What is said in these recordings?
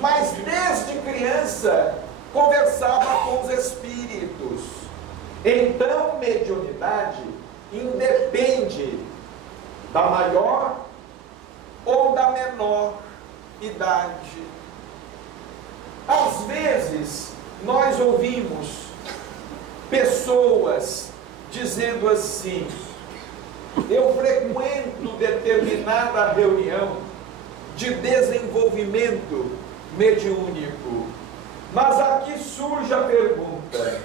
mas desde criança conversava com os espíritos. Então, mediunidade independe da maior ou da menor idade. Às vezes, nós ouvimos pessoas dizendo assim: eu frequento determinada reunião de desenvolvimento mediúnico. Mas aqui surge a pergunta: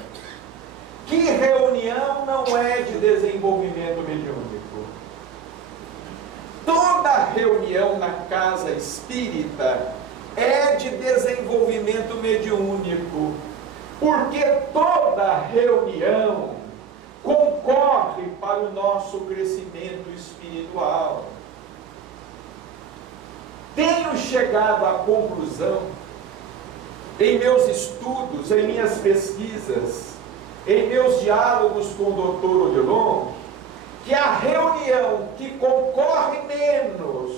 que reunião não é de desenvolvimento mediúnico? Toda reunião na casa espírita é de desenvolvimento mediúnico, porque toda reunião concorre para o nosso crescimento espiritual. Tenho chegado à conclusão, em meus estudos, em minhas pesquisas, em meus diálogos com o Dr. Odilon, que a reunião que concorre menos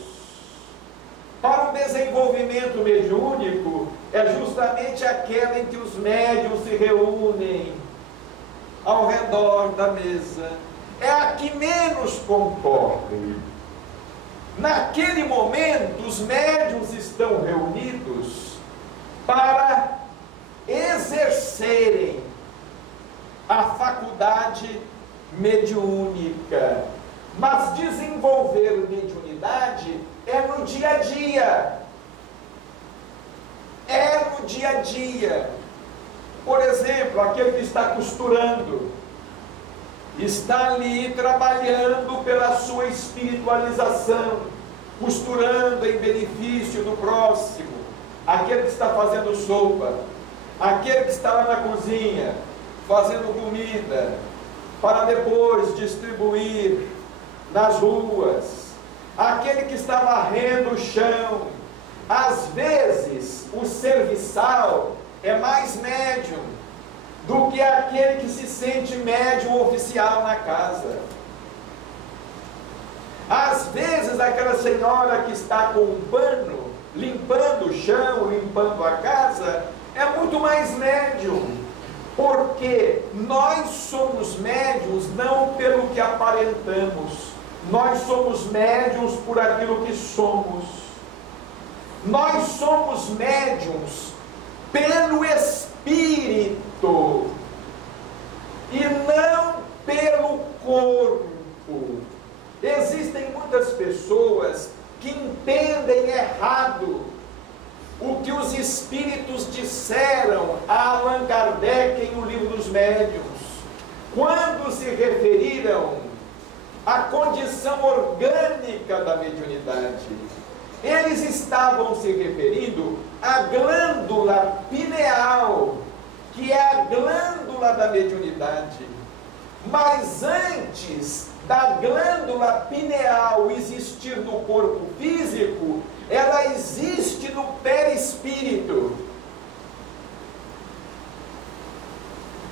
para o desenvolvimento mediúnico é justamente aquela em que os médiuns se reúnem ao redor da mesa. É a que menos concorre. Naquele momento, os médiuns estão reunidos para exercerem a faculdade mediúnica. Mas desenvolver mediunidade é no dia a dia. É no dia a dia. Por exemplo, aquele que está costurando, está ali trabalhando pela sua espiritualização, costurando em benefício do próximo. Aquele que está fazendo sopa, aquele que está lá na cozinha, fazendo comida, para depois distribuir nas ruas, aquele que está varrendo o chão. Às vezes, o serviçal é mais médium do que aquele que se sente médium oficial na casa. Às vezes, aquela senhora que está com um pano, limpando o chão, limpando a casa, é muito mais médium, porque nós somos médiums não pelo que aparentamos, nós somos médiums por aquilo que somos. Nós somos médiums pelo Espírito e não pelo corpo. Existem muitas pessoas que entendem errado o que os Espíritos disseram a Allan Kardec em O Livro dos Médiuns, quando se referiram à condição orgânica da mediunidade. Eles estavam se referindo à glândula pineal, que é a glândula da mediunidade. Mas antes da glândula pineal existir no corpo físico, ela existe no perispírito.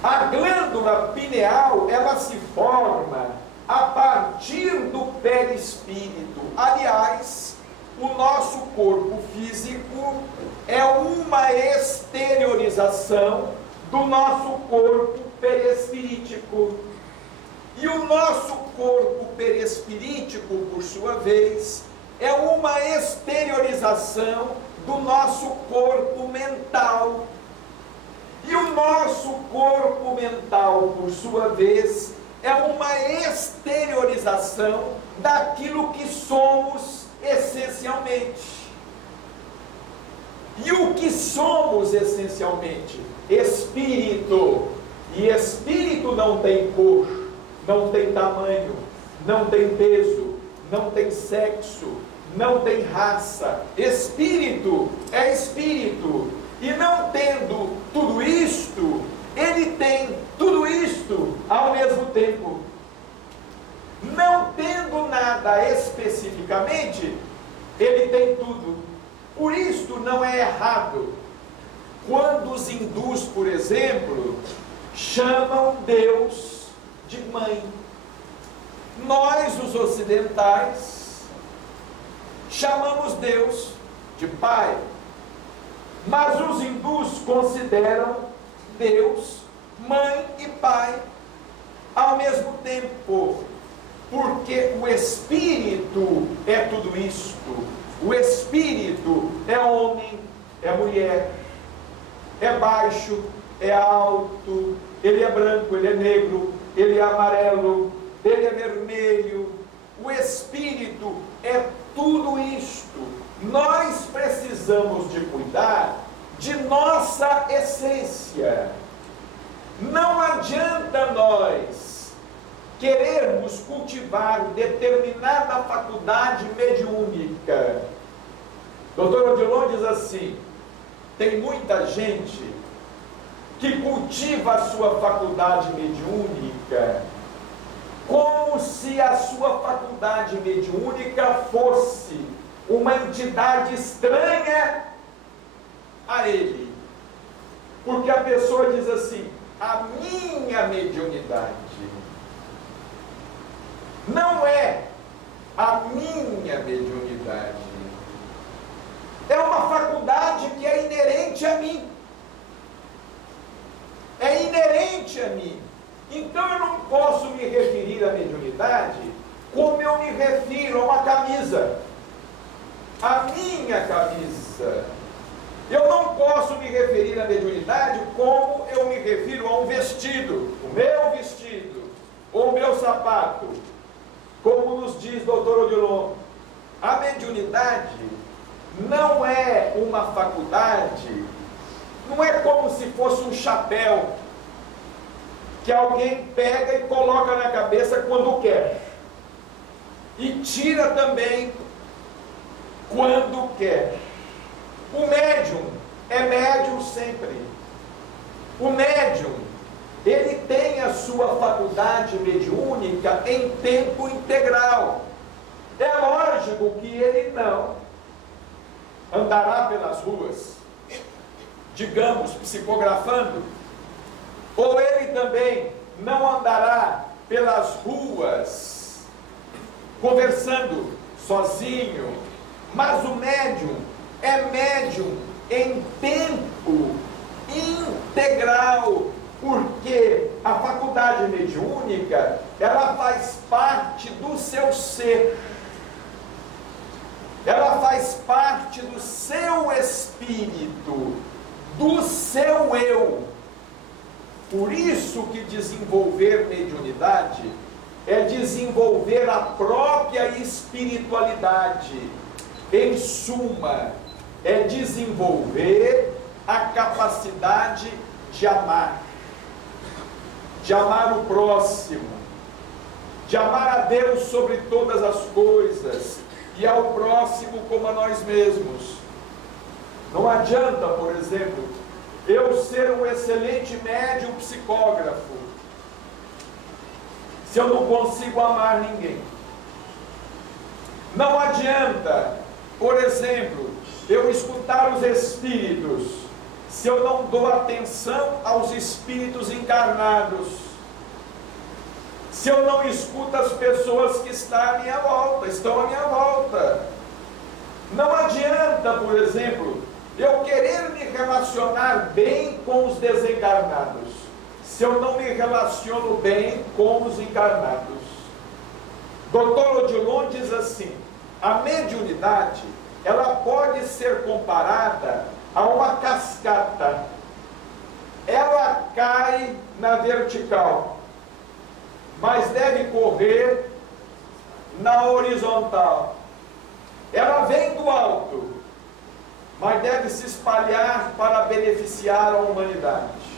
A glândula pineal, ela se forma a partir do perispírito. Aliás, o nosso corpo físico é uma exteriorização do nosso corpo perispirítico. E o nosso corpo perispirítico, por sua vez, é uma exteriorização do nosso corpo mental. E o nosso corpo mental, por sua vez, é uma exteriorização daquilo que somos essencialmente. E o que somos essencialmente? Espírito. E espírito não tem cor, não tem tamanho, não tem peso, não tem sexo, não tem raça. Espírito é espírito. E não tendo tudo isto, ele tem tudo isto ao mesmo tempo. Não tendo nada especificamente, ele tem tudo. Por isto não é errado quando os hindus, por exemplo, chamam Deus de mãe. Nós, os ocidentais, chamamos Deus de pai. Mas os hindus consideram Deus mãe e pai ao mesmo tempo, porque o espírito é tudo isto. O espírito é homem, é mulher, é baixo, é alto, ele é branco, ele é negro, ele é amarelo, ele é vermelho. O espírito é tudo isto. Nós precisamos de cuidar de nossa essência. Não adianta nós querermos cultivar determinada faculdade mediúnica. Dr. Odilon diz assim: tem muita gente que cultiva a sua faculdade mediúnica como se a sua faculdade mediúnica fosse uma entidade estranha a ele. Porque a pessoa diz assim: a minha mediunidade não é a minha mediunidade, é uma faculdade que é inerente a mim. É inerente a mim. Então eu não posso me referir à mediunidade como eu me refiro a uma camisa. A minha camisa. Eu não posso me referir à mediunidade como eu me refiro a um vestido, o meu vestido, ou o meu sapato. Como nos diz Dr. Odilon, a mediunidade não é uma faculdade, não é como se fosse um chapéu que alguém pega e coloca na cabeça quando quer, e tira também quando quer. O médium é médium sempre. O médium, ele tem a sua faculdade mediúnica em tempo integral. É lógico que ele não andará pelas ruas, digamos, psicografando, ou ele também não andará pelas ruas conversando sozinho, mas o médium é médium em tempo integral, porque a faculdade mediúnica, ela faz parte do seu ser, ela faz parte do seu espírito, do seu eu. Por isso que desenvolver mediunidade é desenvolver a própria espiritualidade. Em suma, é desenvolver a capacidade de amar o próximo, de amar a Deus sobre todas as coisas e ao próximo como a nós mesmos. Não adianta, por exemplo, eu ser um excelente médium psicógrafo se eu não consigo amar ninguém. Não adianta, por exemplo, eu escutar os espíritos se eu não dou atenção aos espíritos encarnados, se eu não escuto as pessoas que estão à minha volta. Não adianta, por exemplo, eu querer me relacionar bem com os desencarnados se eu não me relaciono bem com os encarnados. Dr. Odilon diz assim: a mediunidade, ela pode ser comparada a uma cascata. Ela cai na vertical, mas deve correr na horizontal. Ela vem do alto, mas deve se espalhar para beneficiar a humanidade.